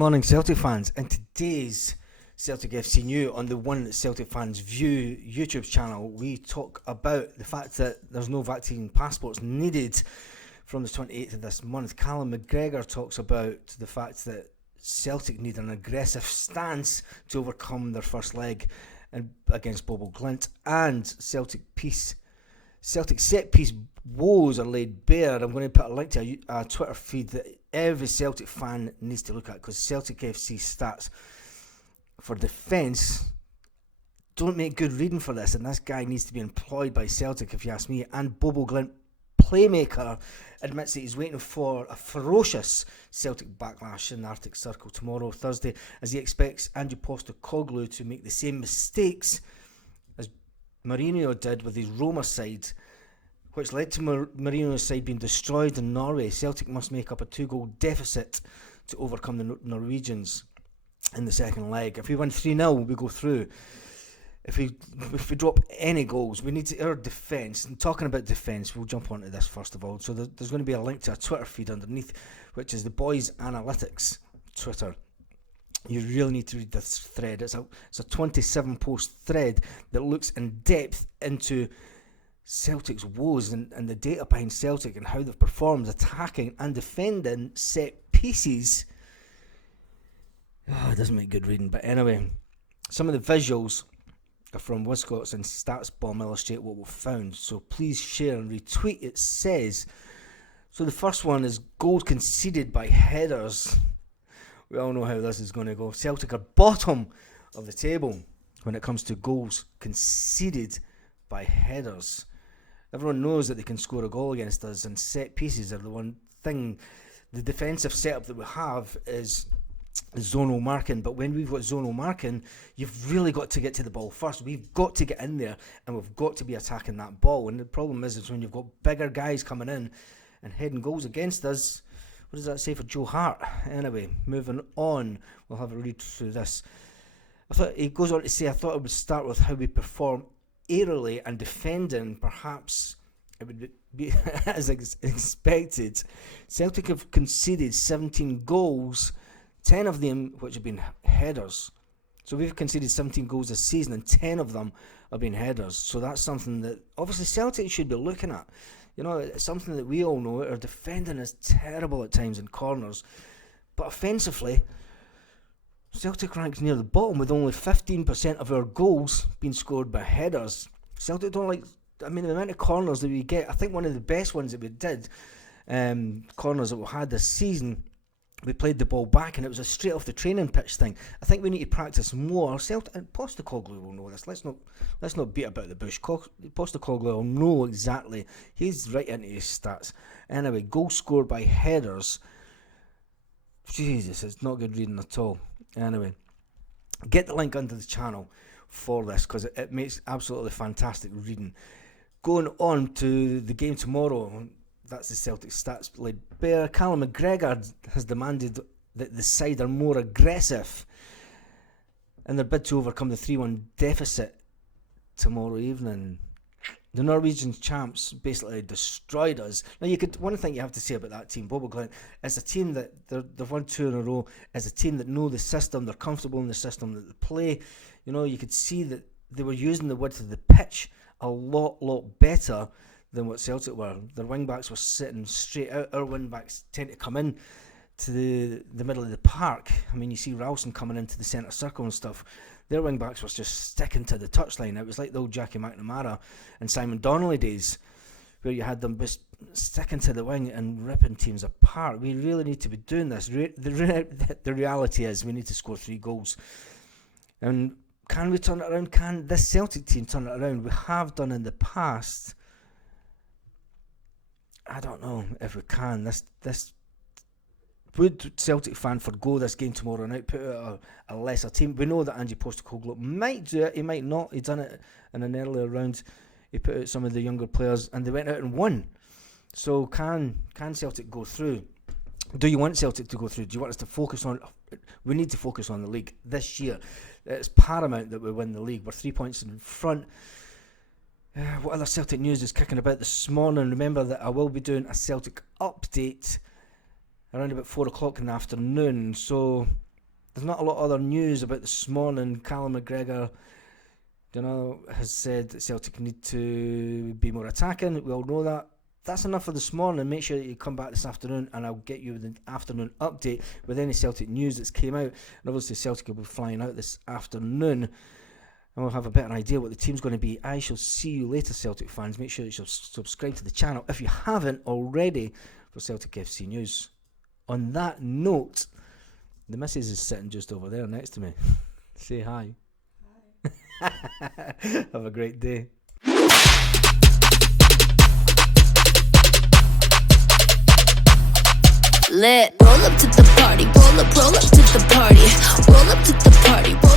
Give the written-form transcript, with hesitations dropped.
morning, Celtic fans. In today's Celtic FC New on the One Celtic Fans View YouTube channel, we talk about the fact that there's no vaccine passports needed from the 28th of this month. Callum McGregor talks about the fact that Celtic need an aggressive stance to overcome their first leg against Bobo Glint, and Celtic set piece woes are laid bare. I'm going to put a link to a Twitter feed that every Celtic fan needs to look at, because Celtic FC stats for defence don't make good reading for this, and this guy needs to be employed by Celtic if you ask me. And Bobo Glint, playmaker, admits that he's waiting for a ferocious Celtic backlash in the Arctic Circle tomorrow, Thursday, as he expects Andrew Postecoglou to make the same mistakes as Mourinho did with his Roma side, which led to Mourinho's side being destroyed in Norway. Celtic must make up a 2-goal deficit to overcome the Norwegians in the second leg. If we win 3-0, we go through. If we drop any goals, we need to our defence. And talking about defence, we'll jump onto this first of all. So there's going to be a link to a Twitter feed underneath, which is the Boys Analytics Twitter. You really need to read this thread. It's a 27 post thread that looks in depth into Celtic's woes and the data behind Celtic and how they've performed attacking and defending set pieces. It doesn't make good reading, but anyway, some of the visuals are from Wiscott's and StatsBomb illustrate what we've found, so please share and retweet. It says, so the first one is goals conceded by headers. We all know how this is going to go. Celtic are bottom of the table when it comes to goals conceded by headers. Everyone knows that they can score a goal against us, and set pieces are the one thing. The defensive setup that we have is zonal marking, but when we've got zonal marking, you've really got to get to the ball first. We've got to get in there, and we've got to be attacking that ball. And the problem is when you've got bigger guys coming in and heading goals against us. What does that say for Joe Hart? Anyway, moving on, we'll have a read through this. He goes on to say, I thought I would start with how we perform aerially and defending. Perhaps it would be as expected. Celtic have conceded 17 goals, 10 of them which have been headers. So we've conceded 17 goals this season, and 10 of them have been headers. So that's something that obviously Celtic should be looking at. You know, it's something that we all know. Our defending is terrible at times in corners, but offensively, Celtic ranks near the bottom with only 15% of our goals being scored by headers. Celtic don't like, the amount of corners that we get. I think one of the best ones that we did, corners that we had this season, we played the ball back and it was a straight off the training pitch thing. I think we need to practice more. Celtic, and Postecoglou will know this. Let's not beat about the bush. Postecoglou will know exactly. He's right into his stats. Anyway, goals scored by headers. Jesus, it's not good reading at all. Anyway, get the link under the channel for this, because it makes absolutely fantastic reading. Going on to the game tomorrow, that's the Celtic stats laid bare. Callum McGregor has demanded that the side are more aggressive in their bid to overcome the 3-1 deficit tomorrow evening. The Norwegian champs basically destroyed us. Now, one thing you have to say about that team, Bobo Glint, is a team that they've won 2 in a row, is a team that know the system, they're comfortable in the system that they play. You know, you could see that they were using the width of the pitch a lot better than what Celtic were. Their wing-backs were sitting straight out. Our wing-backs tend to come in to the middle of the park. I mean, you see Ralston coming into the centre circle and stuff. Their wing-backs were just sticking to the touchline. It was like the old Jackie McNamara and Simon Donnelly days, where you had them just sticking to the wing and ripping teams apart. We really need to be doing this. The reality is we need to score 3 goals. And can we turn it around? Can this Celtic team turn it around? We have done in the past. I don't know if we can. This would Celtic fan forgo this game tomorrow night, put out a lesser team? We know that Andy Postecoglou might do it, he might not. He done it in an earlier round. He put out some of the younger players and they went out and won. So can Celtic go through? Do you want Celtic to go through? Do you want us to focus on? We need to focus on the league this year. It's paramount that we win the league. We're 3 points in front. What other Celtic news is kicking about this morning? Remember that I will be doing a Celtic update around about 4 o'clock in the afternoon. So there's not a lot of other news about this morning. Callum McGregor, has said that Celtic need to be more attacking. We all know that. That's enough for this morning. Make sure that you come back this afternoon and I'll get you the afternoon update with any Celtic news that's came out. And obviously Celtic will be flying out this afternoon and we'll have a better idea what the team's going to be. I shall see you later, Celtic fans. Make sure that you subscribe to the channel if you haven't already for Celtic FC news. On that note, the missus is sitting just over there next to me. Say hi. Hi. Have a great day. Lit. Roll up to the party, roll up to the party, roll up to the party.